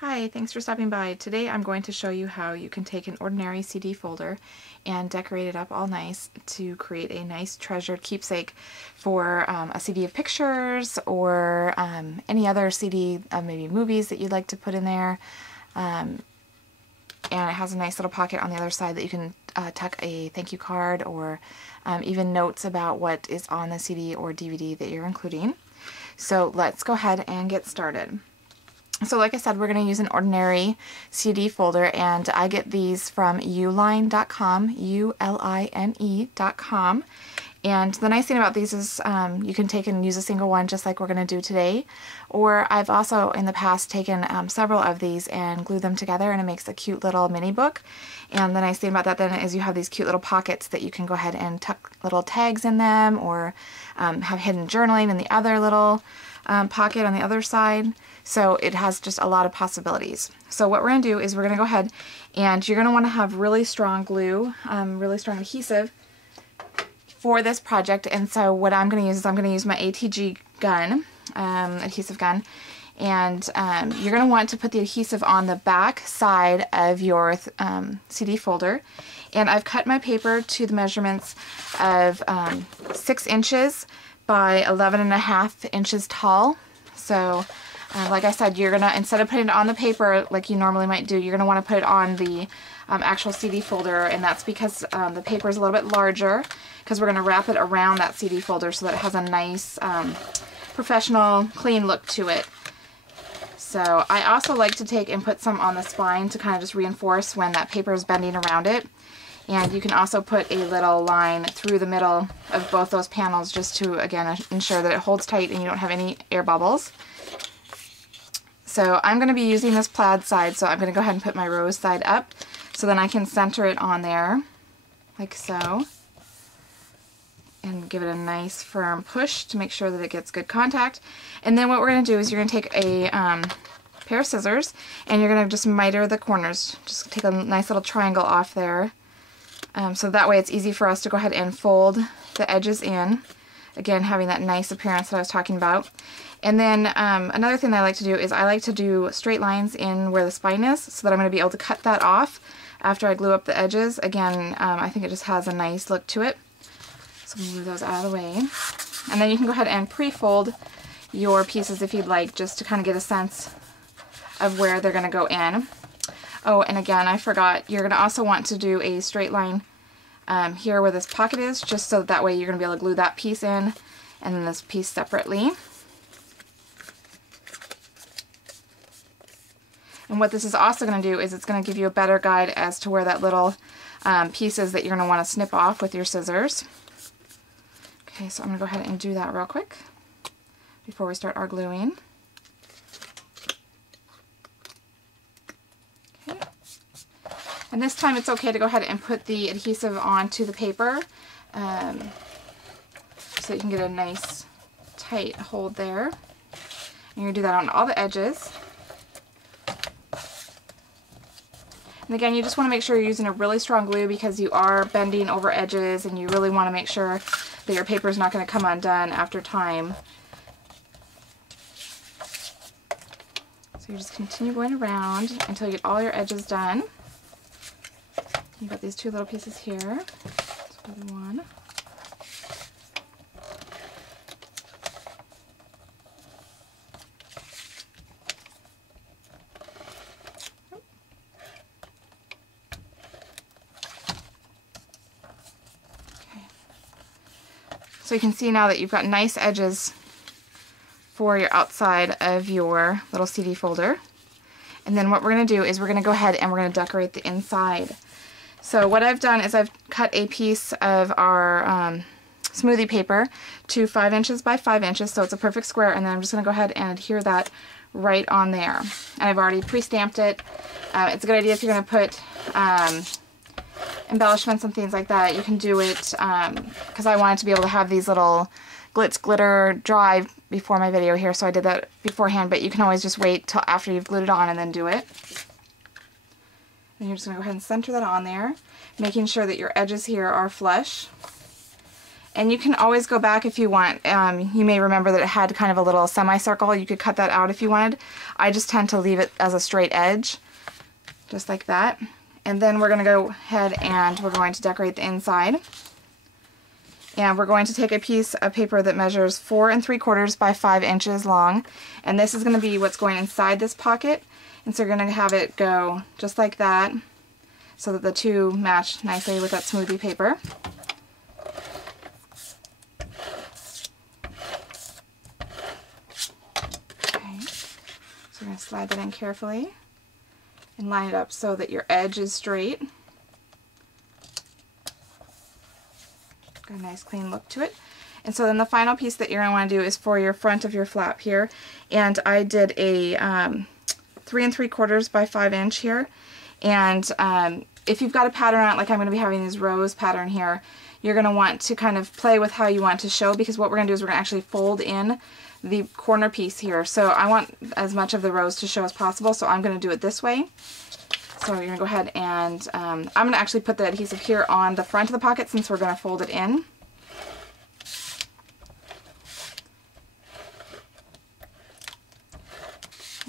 Hi, thanks for stopping by. Today I'm going to show you how you can take an ordinary CD folder and decorate it up all nice to create a nice treasured keepsake for a CD of pictures or any other CD of maybe movies that you'd like to put in there. And it has a nice little pocket on the other side that you can tuck a thank you card or even notes about what is on the CD or DVD that you're including. So let's go ahead and get started. So like I said, we're going to use an ordinary CD folder, and I get these from uline.com, uline.com. And the nice thing about these is you can take and use a single one just like we're going to do today. Or I've also in the past taken several of these and glued them together, and it makes a cute little mini book. And the nice thing about that then is you have these cute little pockets that you can go ahead and tuck little tags in them, or have hidden journaling in the other little pocket on the other side. So it has just a lot of possibilities. So what we're going to do is we're going to go ahead, and you're going to want to have really strong glue, really strong adhesive for this project. And so what I'm going to use is I'm going to use my ATG gun, adhesive gun, and you're going to want to put the adhesive on the back side of your CD folder. And I've cut my paper to the measurements of 6 inches by 11.5 inches tall. So like I said, you're gonna, instead of putting it on the paper like you normally might do, you're gonna want to put it on the actual CD folder, and that's because the paper is a little bit larger, because we're gonna wrap it around that CD folder so that it has a nice professional, clean look to it. So I also like to take and put some on the spine to kind of just reinforce when that paper is bending around it. And you can also put a little line through the middle of both those panels just to, again, ensure that it holds tight and you don't have any air bubbles. So I'm going to be using this plaid side, so I'm going to go ahead and put my rose side up so then I can center it on there, like so, and give it a nice firm push to make sure that it gets good contact. And then what we're going to do is you're going to take a pair of scissors, and you're going to just miter the corners. Just take a nice little triangle off there. So that way it's easy for us to go ahead and fold the edges in, again having that nice appearance that I was talking about. And then another thing that I like to do is I like to do straight lines in where the spine is, so that I'm going to be able to cut that off after I glue up the edges. Again, I think it just has a nice look to it. So move those out of the way. And then you can go ahead and pre-fold your pieces if you'd like, just to kind of get a sense of where they're going to go in. Oh, and again, I forgot, you're going to also want to do a straight line here where this pocket is, just so that way you're going to be able to glue that piece in and then this piece separately. And what this is also going to do is it's going to give you a better guide as to where that little piece is that you're going to want to snip off with your scissors. Okay, so I'm going to go ahead and do that real quick before we start our gluing. Okay. And this time it's okay to go ahead and put the adhesive onto the paper so you can get a nice tight hold there. And you're going to do that on all the edges. And again, you just want to make sure you're using a really strong glue, because you are bending over edges and you really want to make sure that your paper is not going to come undone after time. So you just continue going around until you get all your edges done. You've got these two little pieces here. So one. So you can see now that you've got nice edges for your outside of your little CD folder. And then what we're going to do is we're going to go ahead and we're going to decorate the inside. So what I've done is I've cut a piece of our smoothie paper to 5 inches by 5 inches, so it's a perfect square, and then I'm just going to go ahead and adhere that right on there. And I've already pre-stamped it. It's a good idea if you're going to put embellishments and things like that. You can do it because I wanted to be able to have these little glitz glitter dry before my video here, so I did that beforehand, but you can always just wait till after you've glued it on and then do it. And you're just going to go ahead and center that on there, making sure that your edges here are flush. And you can always go back if you want. You may remember that it had kind of a little semicircle. You could cut that out if you wanted. I just tend to leave it as a straight edge, just like that. And then we're going to go ahead and we're going to decorate the inside. And we're going to take a piece of paper that measures 4 3/4 by 5 inches long. And this is going to be what's going inside this pocket. And so you're going to have it go just like that, so that the two match nicely with that smoothie paper. Okay, so we're going to slide that in carefully and line it up so that your edge is straight. Got a nice clean look to it. And so then the final piece that you're going to want to do is for your front of your flap here. And I did a 3 3/4 by 5 inch here. And if you've got a pattern on it, like I'm going to be having this rose pattern here, you're going to want to kind of play with how you want to show, because what we're going to do is we're going to actually fold in the corner piece here. So I want as much of the rose to show as possible, so I'm going to do it this way. So you're going to go ahead and I'm going to actually put the adhesive here on the front of the pocket since we're going to fold it in.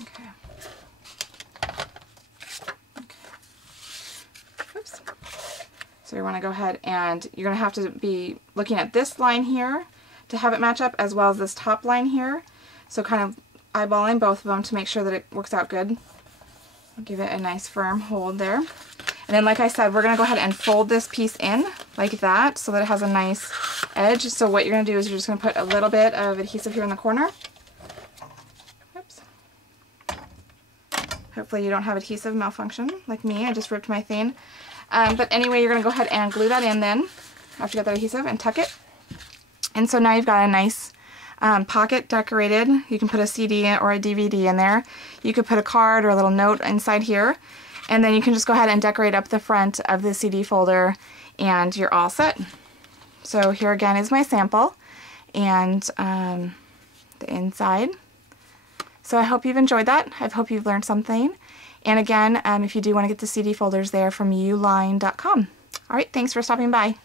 Okay. Oops. So you want to go ahead and you're going to have to be looking at this line here to have it match up, as well as this top line here. So kind of eyeballing both of them to make sure that it works out good. Give it a nice firm hold there. And then, like I said, we're going to go ahead and fold this piece in like that so that it has a nice edge. So what you're going to do is you're just going to put a little bit of adhesive here in the corner. Oops. Hopefully you don't have adhesive malfunction like me. I just ripped my thing. But anyway, you're going to go ahead and glue that in then after you get that adhesive and tuck it. And so now you've got a nice pocket decorated. You can put a CD or a DVD in there. You could put a card or a little note inside here, and then you can just go ahead and decorate up the front of the CD folder and you're all set. So here again is my sample and the inside. So I hope you've enjoyed that. I hope you've learned something. And again, if you do want to get the CD folders, they're from uline.com. Alright, thanks for stopping by.